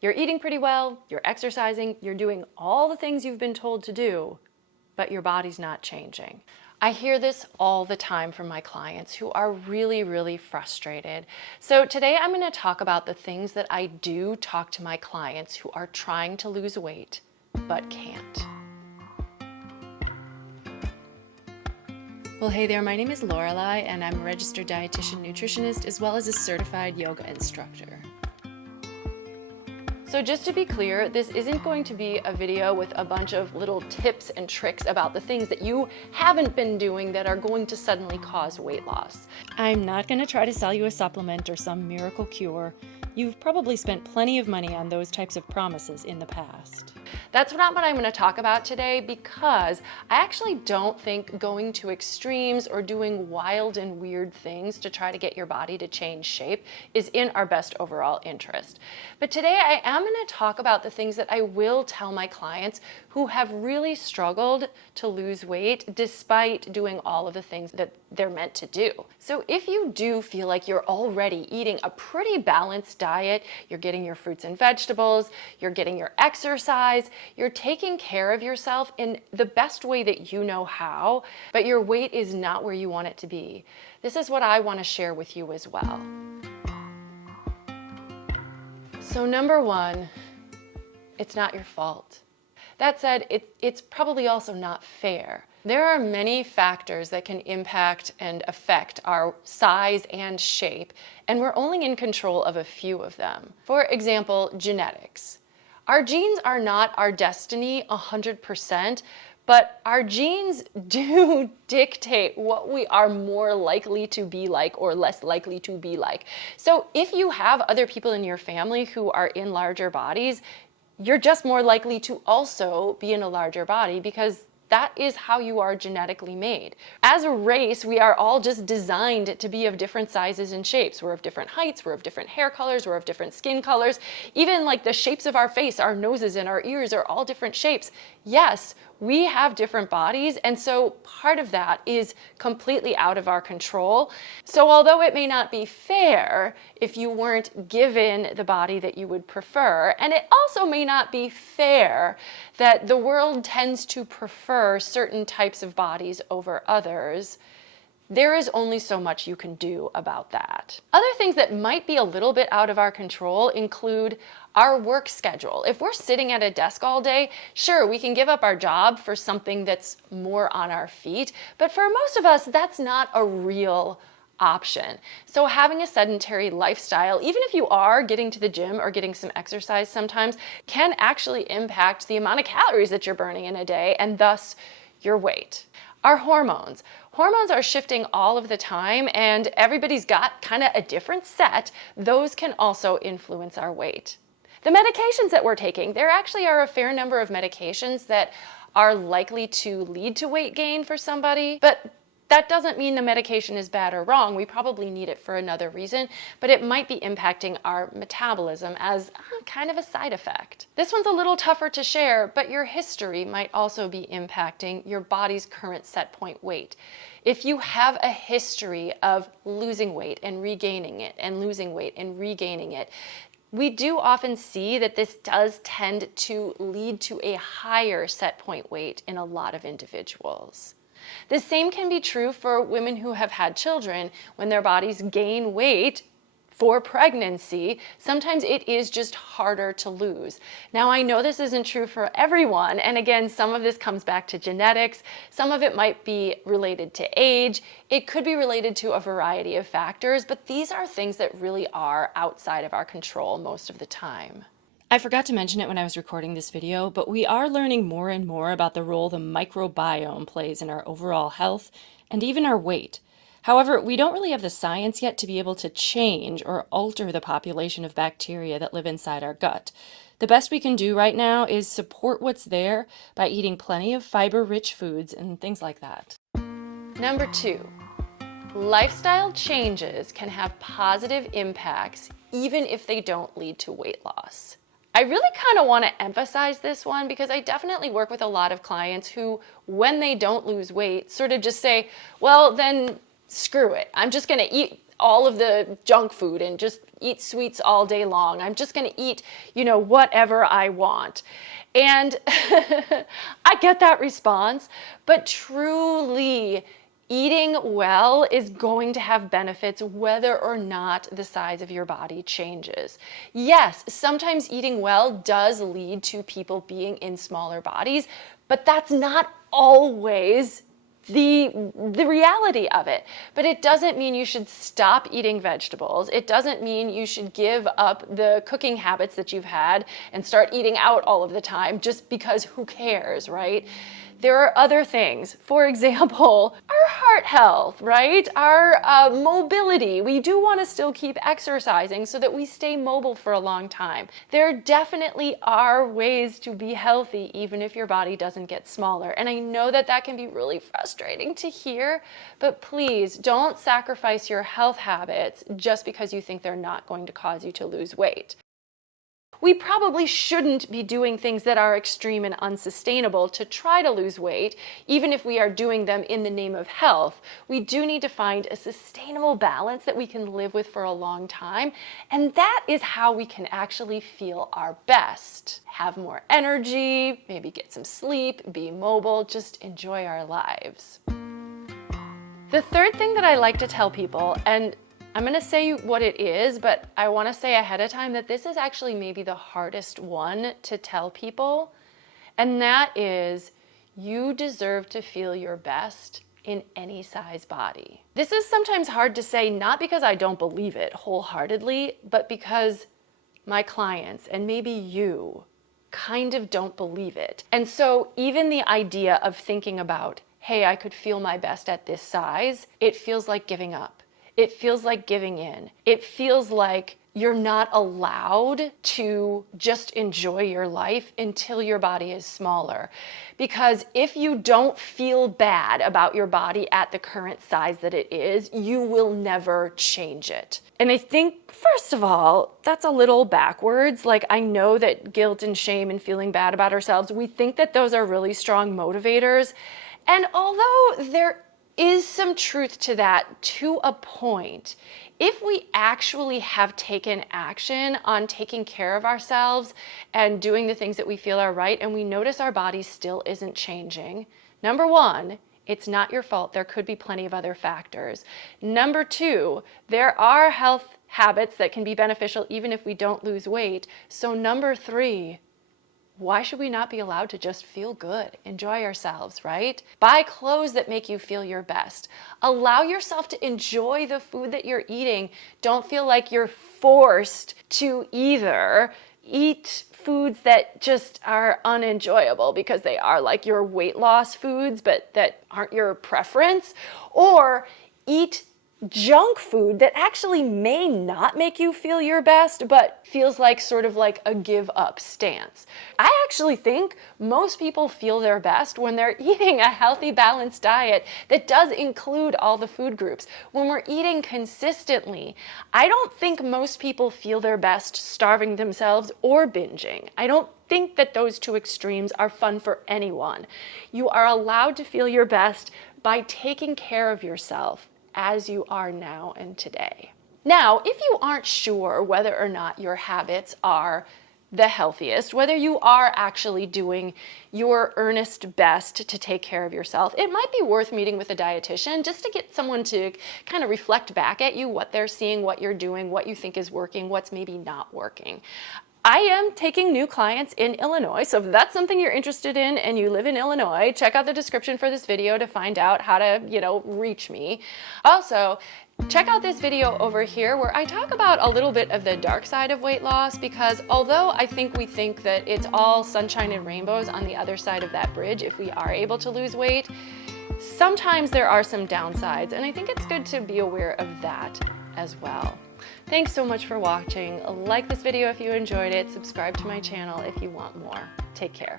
You're eating pretty well, you're exercising, you're doing all the things you've been told to do, but your body's not changing. I hear this all the time from my clients who are really, really frustrated. So today I'm going to talk about the things that I do talk to my clients who are trying to lose weight, but can't. Well, hey there, my name is Lorelei and I'm a registered dietitian nutritionist as well as a certified yoga instructor. So just to be clear, this isn't going to be a video with a bunch of little tips and tricks about the things that you haven't been doing that are going to suddenly cause weight loss. I'm not going to try to sell you a supplement or some miracle cure. You've probably spent plenty of money on those types of promises in the past. That's not what I'm going to talk about today because I actually don't think going to extremes or doing wild and weird things to try to get your body to change shape is in our best overall interest. But today I am going to talk about the things that I will tell my clients who have really struggled to lose weight despite doing all of the things that they're meant to do. So if you do feel like you're already eating a pretty balanced diet, you're getting your fruits and vegetables, you're getting your exercise, you're taking care of yourself in the best way that you know how, but your weight is not where you want it to be, this is what I want to share with you as well. So number one, it's not your fault. That said, it's probably also not fair. There are many factors that can impact and affect our size and shape, and we're only in control of a few of them. For example, genetics. Our genes are not our destiny 100%, but our genes do dictate what we are more likely to be like or less likely to be like. So if you have other people in your family who are in larger bodies, you're just more likely to also be in a larger body because that is how you are genetically made. As a race, we are all just designed to be of different sizes and shapes. We're of different heights, we're of different hair colors, we're of different skin colors. Even like the shapes of our face, our noses and our ears are all different shapes. Yes, we have different bodies, and so part of that is completely out of our control. So although it may not be fair if you weren't given the body that you would prefer, and it also may not be fair that the world tends to prefer certain types of bodies over others, there is only so much you can do about that. Other things that might be a little bit out of our control include our work schedule. If we're sitting at a desk all day, sure, we can give up our job for something that's more on our feet, but for most of us, that's not a real option. So having a sedentary lifestyle, even if you are getting to the gym or getting some exercise sometimes, can actually impact the amount of calories that you're burning in a day and thus your weight. Our hormones. Hormones are shifting all of the time and everybody's got kind of a different set. Those can also influence our weight. The medications that we're taking, there actually are a fair number of medications that are likely to lead to weight gain for somebody, but that doesn't mean the medication is bad or wrong. We probably need it for another reason, but it might be impacting our metabolism as kind of a side effect. This one's a little tougher to share, but your history might also be impacting your body's current set point weight. If you have a history of losing weight and regaining it and losing weight and regaining it, we do often see that this does tend to lead to a higher set point weight in a lot of individuals. The same can be true for women who have had children. When their bodies gain weight for pregnancy, sometimes it is just harder to lose. Now, I know this isn't true for everyone, and again, some of this comes back to genetics, some of it might be related to age, it could be related to a variety of factors, but these are things that really are outside of our control most of the time. I forgot to mention it when I was recording this video, but we are learning more and more about the role the microbiome plays in our overall health and even our weight. However, we don't really have the science yet to be able to change or alter the population of bacteria that live inside our gut. The best we can do right now is support what's there by eating plenty of fiber-rich foods and things like that. Number 2, lifestyle changes can have positive impacts even if they don't lead to weight loss. I really kind of want to emphasize this one because I definitely work with a lot of clients who, when they don't lose weight, sort of just say, well, then screw it. I'm just going to eat all of the junk food and just eat sweets all day long. I'm just going to eat, whatever I want. And I get that response, but truly, eating well is going to have benefits whether or not the size of your body changes. Yes, sometimes eating well does lead to people being in smaller bodies, but that's not always the reality of it. But it doesn't mean you should stop eating vegetables. It doesn't mean you should give up the cooking habits that you've had and start eating out all of the time just because who cares, right? There are other things. For example, our heart health, right? Our mobility. We do want to still keep exercising so that we stay mobile for a long time. There definitely are ways to be healthy even if your body doesn't get smaller. And I know that that can be really frustrating to hear, but please don't sacrifice your health habits just because you think they're not going to cause you to lose weight. We probably shouldn't be doing things that are extreme and unsustainable to try to lose weight, even if we are doing them in the name of health. We do need to find a sustainable balance that we can live with for a long time, and that is how we can actually feel our best. Have more energy, maybe get some sleep, be mobile, just enjoy our lives. The third thing that I like to tell people, and I'm going to say what it is, but I want to say ahead of time that this is actually maybe the hardest one to tell people, and that is you deserve to feel your best in any size body. This is sometimes hard to say, not because I don't believe it wholeheartedly, but because my clients and maybe you kind of don't believe it. And so even the idea of thinking about, hey, I could feel my best at this size, it feels like giving up. It feels like giving in. It feels like you're not allowed to just enjoy your life until your body is smaller. Because if you don't feel bad about your body at the current size that it is, you will never change it. And I think, first of all, that's a little backwards. Like, I know that guilt and shame and feeling bad about ourselves, we think that those are really strong motivators. And although there is some truth to that to a point, if we actually have taken action on taking care of ourselves and doing the things that we feel are right, and we notice our body still isn't changing, number one, it's not your fault. There could be plenty of other factors. Number two, there are health habits that can be beneficial even if we don't lose weight. So number three, why should we not be allowed to just feel good, enjoy ourselves, right? Buy clothes that make you feel your best. Allow yourself to enjoy the food that you're eating. Don't feel like you're forced to either eat foods that just are unenjoyable because they are like your weight loss foods, but that aren't your preference, or eat junk food that actually may not make you feel your best, but feels like sort of like a give up stance. I actually think most people feel their best when they're eating a healthy, balanced diet that does include all the food groups. When we're eating consistently, I don't think most people feel their best starving themselves or binging. I don't think that those two extremes are fun for anyone. You are allowed to feel your best by taking care of yourself as you are now and today. Now, if you aren't sure whether or not your habits are the healthiest, whether you are actually doing your earnest best to take care of yourself, it might be worth meeting with a dietitian just to get someone to kind of reflect back at you what they're seeing, what you're doing, what you think is working, what's maybe not working. I am taking new clients in Illinois, so if that's something you're interested in and you live in Illinois, check out the description for this video to find out how to, reach me. Also, check out this video over here where I talk about a little bit of the dark side of weight loss, because although I think we think that it's all sunshine and rainbows on the other side of that bridge if we are able to lose weight, sometimes there are some downsides, and I think it's good to be aware of that as well. Thanks so much for watching. Like this video if you enjoyed it. Subscribe to my channel if you want more. Take care.